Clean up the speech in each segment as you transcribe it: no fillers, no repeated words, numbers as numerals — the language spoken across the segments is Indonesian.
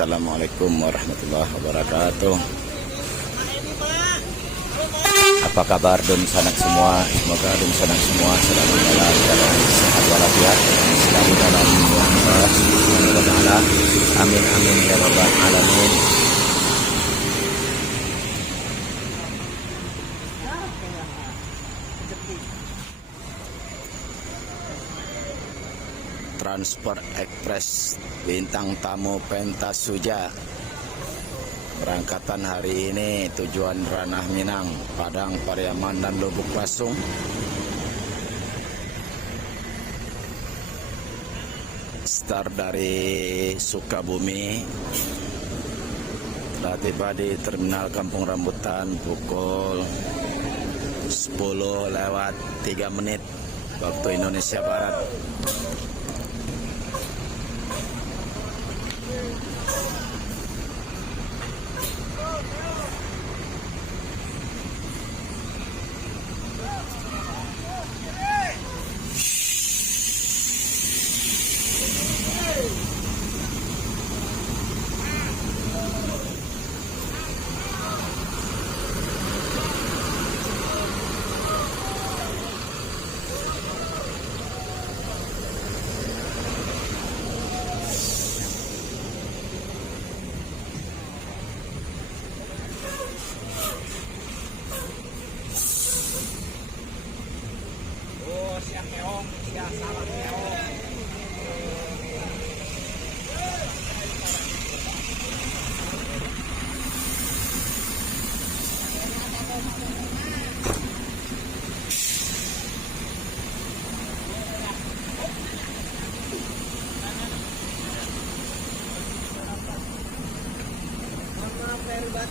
Assalamualaikum warahmatullahi wabarakatuh. Apa kabar dun sanak semua? Semoga dun sanak semua selalu dalam keadaan sehat walafiat, selalu dalam lindungan Allah Subhanahu wa taala. Amin amin ya rabbal alamin. Transport Express Bintang Tamu Pentas Suja. Berangkatan hari ini tujuan Ranah Minang, Padang, Pariaman, dan Lubuk Pasung. Start dari Sukabumi. Telah tiba di Terminal Kampung Rambutan pukul 10:03 waktu Indonesia Barat.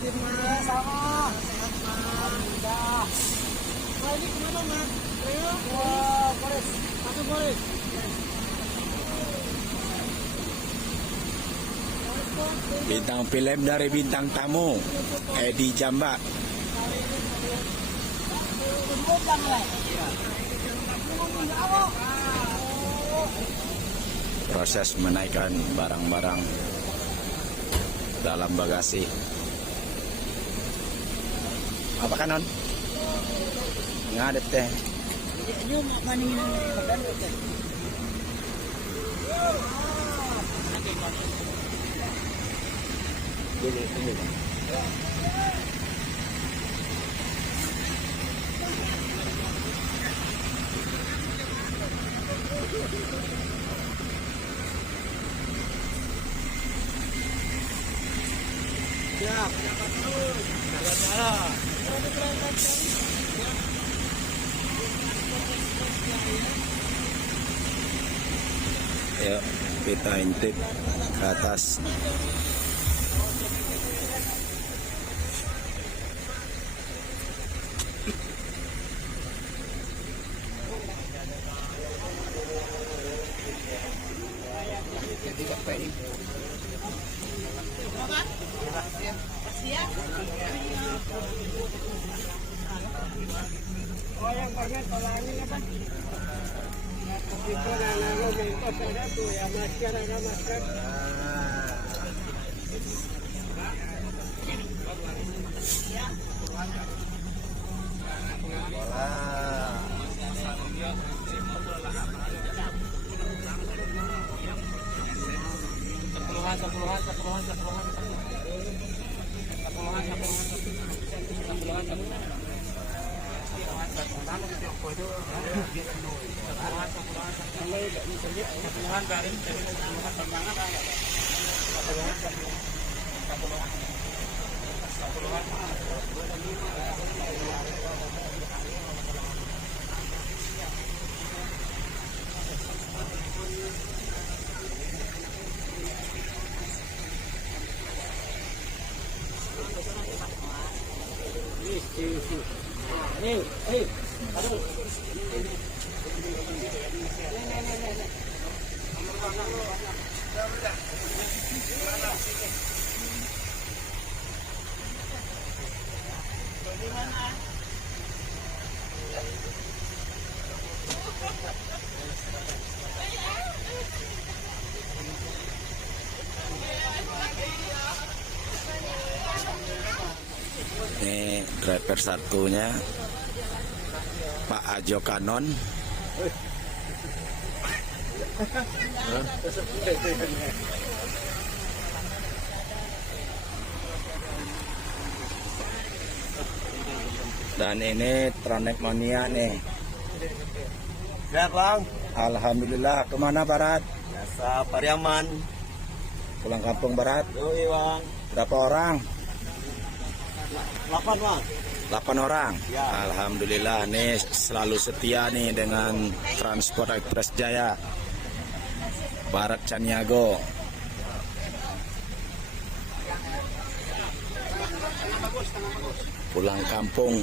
Sama sehat Mas. Udah. Wah, ini kemana Mas? Wah, Boris. Satu Boris. Bintang film dari Bintang Tamu Edi Jamba. Proses menaikkan barang-barang dalam bagasi. Apa kanon? Ngadet teh. Ini mau bandingin badan teh. Ini. Siap. Jalan-jalan. Ayo kita intip ke atas. Oh, yang banyak tolongin apa? Itu anak lo bengkos ada tuh ya masker ada masker. driver satunya Pak Ajo Kanon. Dan ini Tronek Mania nih. Sehat Bang. Alhamdulillah. Kemana Barat? Biasa Pariaman. Pulang kampung Barat. Yoi Bang. Berapa orang? 8 Bang. 8 orang. Ya. Alhamdulillah nih selalu setia nih dengan Transport Express Jaya Barat Caniago. Pulang kampung.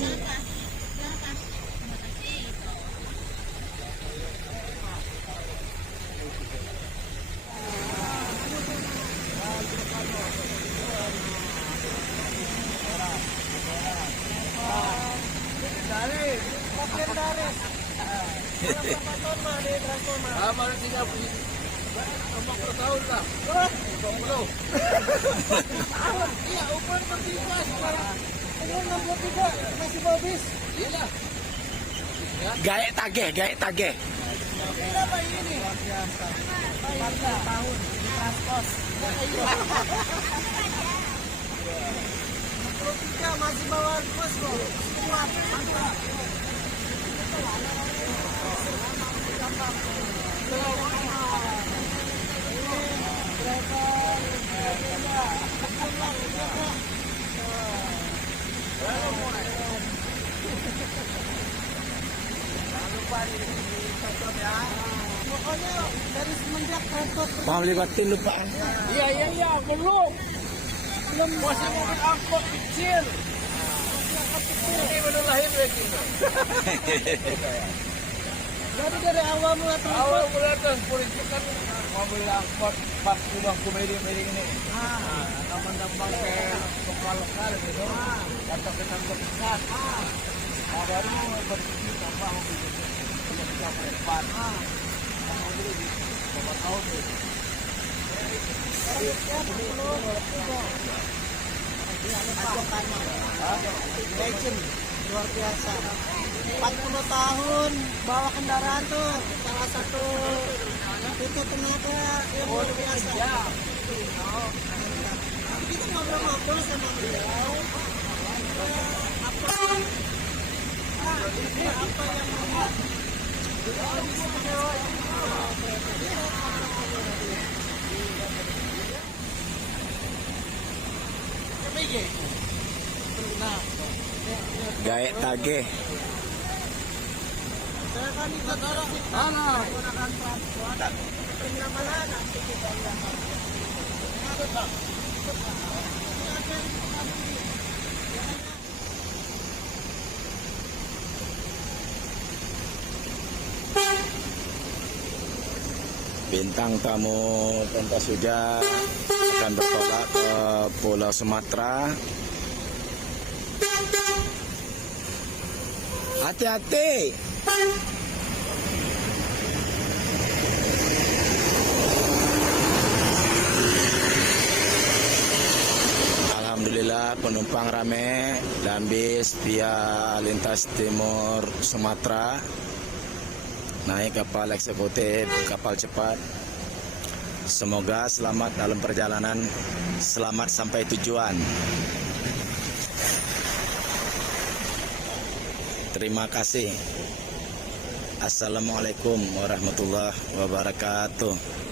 Tahun lah. 20. Iya, ukuran bertiga sekarang. Umur 63 masih habis. Iyalah. Gaek tagih. Berapa ini? Luar biasa. 40 tahun di transport. 63 masih bawa kos kok. Kuat, mantap. Pokoknya dari semenjak transport Mau libatin lupaan. Iya, belum masih mobil angkot kecil. Ini baru lahir lagi. Jadi dari awal mulai transport itu kan mobil angkot pas sudah komedi ini. Nambang ke lokal gitu. Atau ke transport besar. Baru berhenti tambah mobil itu. Sudah depan. Mobil ini berapa tahun tuh? Legend luar biasa. 40 tahun bawa kendaraan tuh salah satu itu tenaga yang luar biasa. Kita ngobrol-ngobrol sama beliau. Apa yang membuat Gaek tagih. saya kan ikut menggunakan transport penyamalan nanti kita lihat. Bintang tamu pentas hujan akan bertolak ke Pulau Sumatera. Hati-hati. Alhamdulillah penumpang rame dan bis via lintas timur Sumatera. Naik kapal eksekutif, kapal cepat. Semoga selamat dalam perjalanan, selamat sampai tujuan. Terima kasih. Assalamualaikum warahmatullahi wabarakatuh.